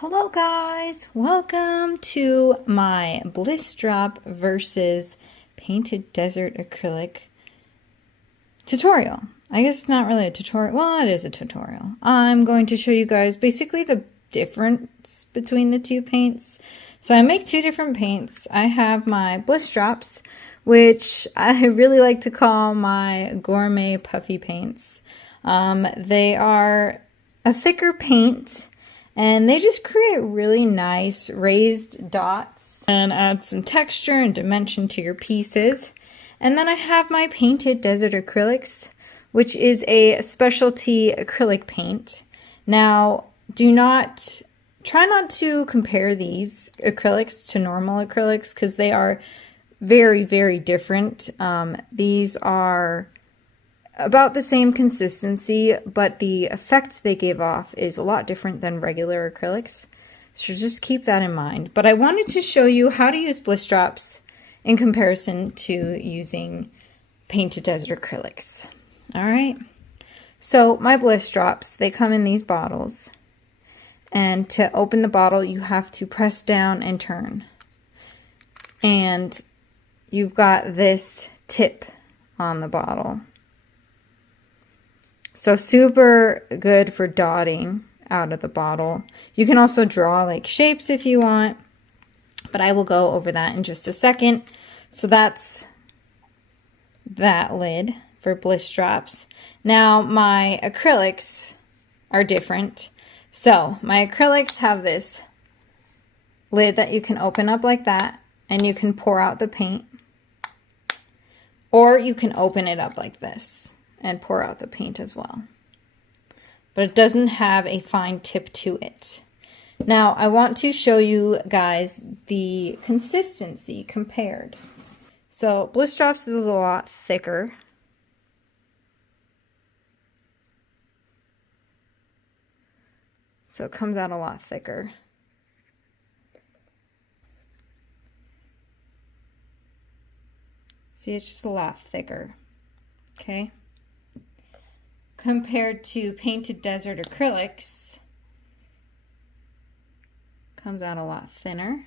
Hello guys, welcome to my Bliss Drop versus Painted Desert Acrylic tutorial. I guess it's not really a tutorial, well it is a tutorial. I'm going to show you guys basically the difference between the two paints. So I make two different paints. I have my Bliss Drops, which I really like to call my gourmet puffy paints. They are a thicker paint, and they just create really nice raised dots and add some texture and dimension to your pieces. And then I have my Painted Desert Acrylics, which is a specialty acrylic paint. Now, try not to compare these acrylics to normal acrylics because they are very, very different. These are about the same consistency, but the effect they give off is a lot different than regular acrylics. So just keep that in mind. But I wanted to show you how to use Bliss Drops in comparison to using Painted Desert Acrylics. All right. So my Bliss Drops, they come in these bottles. And to open the bottle, you have to press down and turn. And you've got this tip on the bottle. So super good for dotting out of the bottle. You can also draw like shapes if you want, but I will go over that in just a second. So that's that lid for Bliss Drops. Now my acrylics are different. So my acrylics have this lid that you can open up like that and you can pour out the paint, or you can open it up like this and pour out the paint as well. But it doesn't have a fine tip to it. Now, I want to show you guys the consistency compared. So, Bliss Drops is a lot thicker. So it comes out a lot thicker. See, it's just a lot thicker. Okay? Compared to Painted Desert Acrylics, comes out a lot thinner.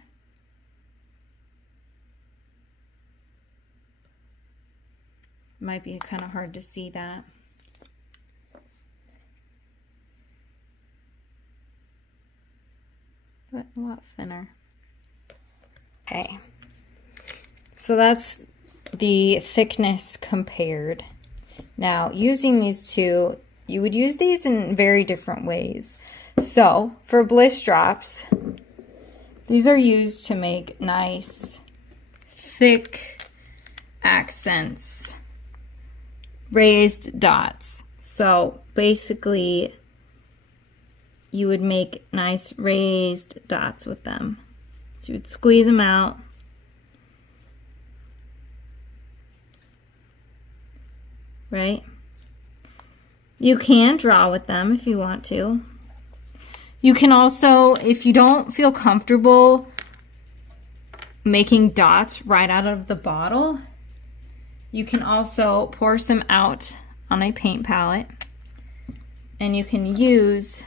Might be kind of hard to see that. But a lot thinner. Okay. So that's the thickness compared. Now, using these two, you would use these in very different ways. So, for Bliss Drops, these are used to make nice, thick accents, raised dots. So, basically, you would make nice raised dots with them. So, you would squeeze them out. Right? You can draw with them if you want to. You can also, if you don't feel comfortable making dots right out of the bottle, you can also pour some out on a paint palette and you can use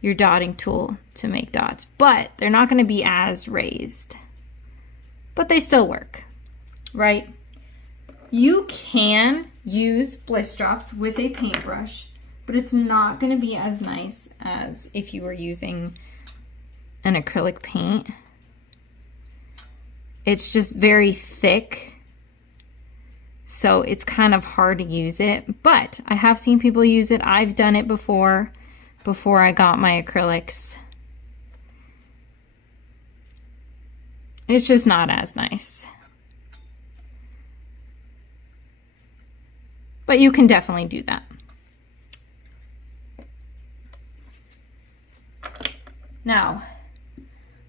your dotting tool to make dots, but they're not going to be as raised, but they still work, right? You can use Bliss Drops with a paintbrush, but it's not going to be as nice as if you were using an acrylic paint. It's just very thick, so it's kind of hard to use it, but I have seen people use it. I've done it before I got my acrylics. It's just not as nice. But you can definitely do that. Now,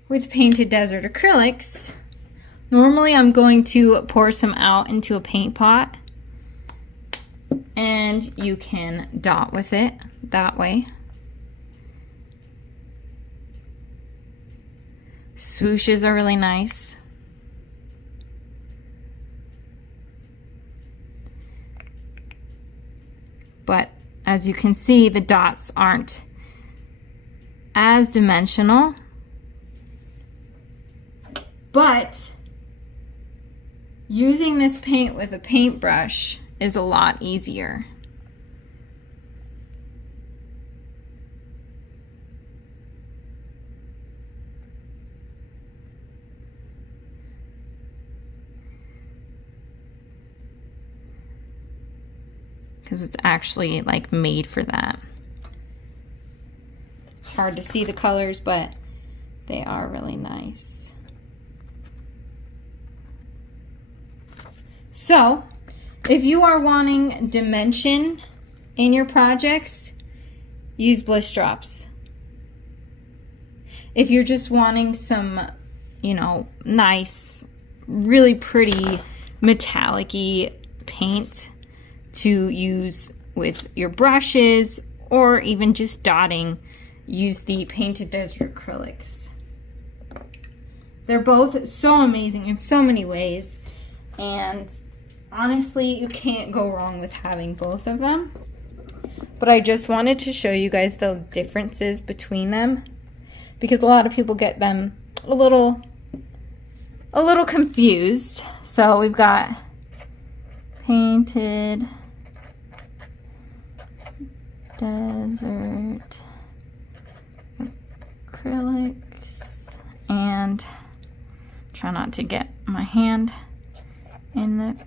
with Painted Desert Acrylics, normally I'm going to pour some out into a paint pot, and you can dot with it that way. Swooshes are really nice. But as you can see, the dots aren't as dimensional, but using this paint with a paintbrush is a lot easier. Because it's actually like made for that. It's hard to see the colors, but they are really nice. So, if you are wanting dimension in your projects, use Bliss drops. If you're just wanting some, you know, nice, really pretty metallic-y paint to use with your brushes or even just dotting, use the Painted Desert Acrylics. They're both so amazing in so many ways, and honestly, you can't go wrong with having both of them. But I just wanted to show you guys the differences between them, because a lot of people get them a little confused. So we've got Painted Desert Acrylics, and try not to get my hand in the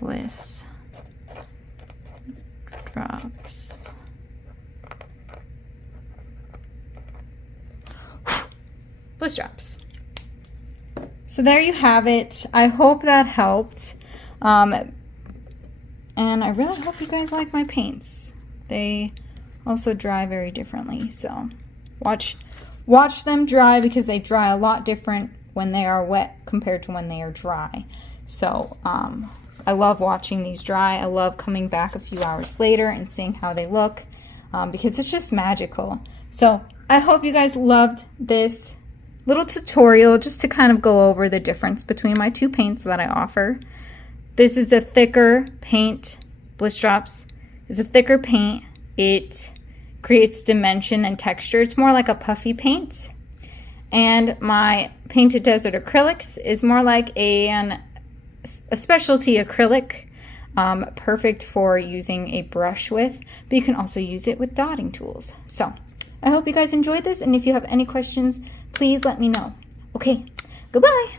Bliss drops. Bliss drops. So there you have it. I hope that helped. And I really hope you guys like my paints. They also dry very differently. So watch them dry, because they dry a lot different when they are wet compared to when they are dry. So I love watching these dry. I love coming back a few hours later and seeing how they look, because it's just magical. So I hope you guys loved this little tutorial just to kind of go over the difference between my two paints that I offer. This is a thicker paint. Bliss Drops is a thicker paint. It creates dimension and texture. It's more like a puffy paint. And my Painted Desert Acrylics is more like a specialty acrylic, perfect for using a brush with, but you can also use it with dotting tools. So I hope you guys enjoyed this, and if you have any questions, please let me know. Okay, goodbye.